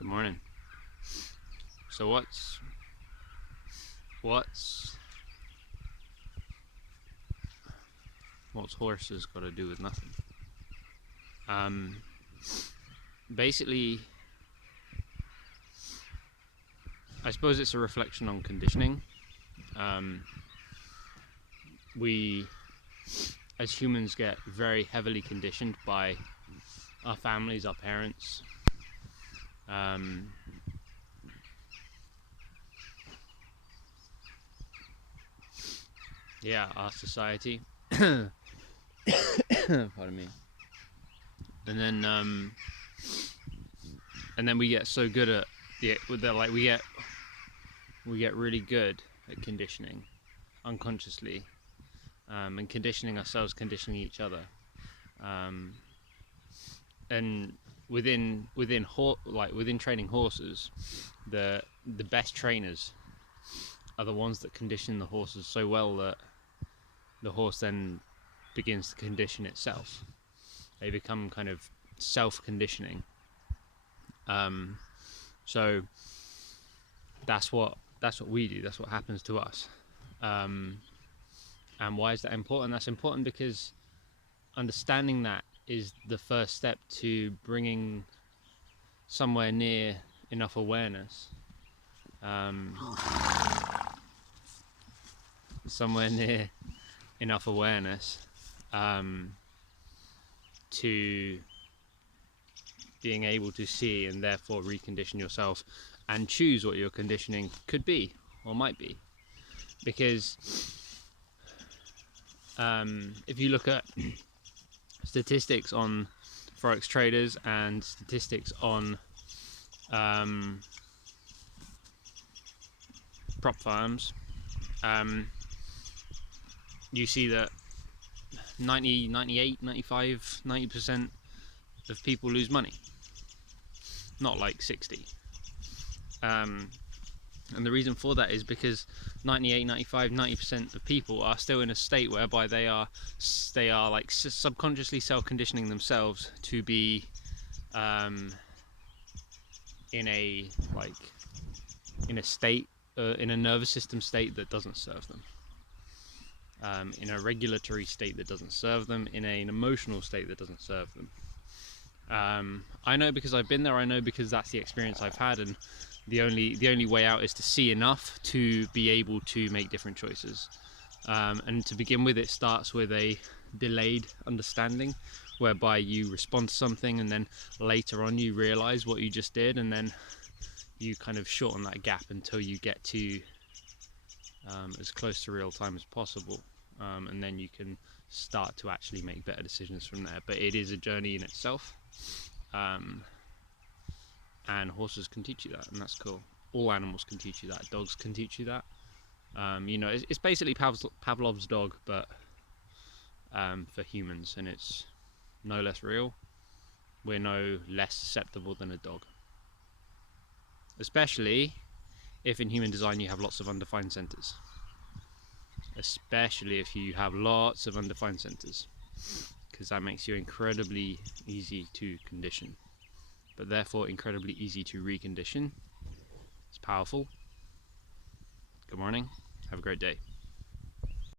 Good morning. So what's horses got to do with nothing? Basically, I suppose it's a reflection on conditioning. We, as humans, get very heavily conditioned by our families, our parents. Our society. Pardon me. And then we get so good at we get really good at conditioning unconsciously, and conditioning ourselves, conditioning each other, and within training horses, the best trainers are the ones that condition the horses so well that the horse then begins to condition itself. They become kind of self-conditioning. So that's what we do. That's what happens to us. And why is that important? That's important because understanding that is the first step to bringing somewhere near enough awareness, to being able to see and therefore recondition yourself and choose what your conditioning could be or might be. Because if you look at statistics on forex traders and statistics on prop farms, you see that 90, 98, 95, 90% of people lose money, not like 60. And the reason for that is because 98, 95, 90% of people are still in a state whereby they are like subconsciously self-conditioning themselves to be in a state, in a nervous system state that doesn't serve them, in a regulatory state that doesn't serve them, in an emotional state that doesn't serve them. I know because I've been there. I know because that's the experience I've had, and the only way out is to see enough to be able to make different choices. And to begin with, it starts with a delayed understanding, whereby you respond to something and then later on you realize what you just did, and then you kind of shorten that gap until you get to as close to real time as possible, and then you can start to actually make better decisions from there. But it is a journey in itself, and horses can teach you that, and that's cool. All animals can teach you that. Dogs can teach you that. It's basically Pavlov's dog, but for humans, and it's no less real. We're no less susceptible than a dog, especially if in human design you have lots of undefined centers. Especially if you have lots of undefined centers, because that makes you incredibly easy to condition, but therefore incredibly easy to recondition. It's powerful. Good morning. Have a great day.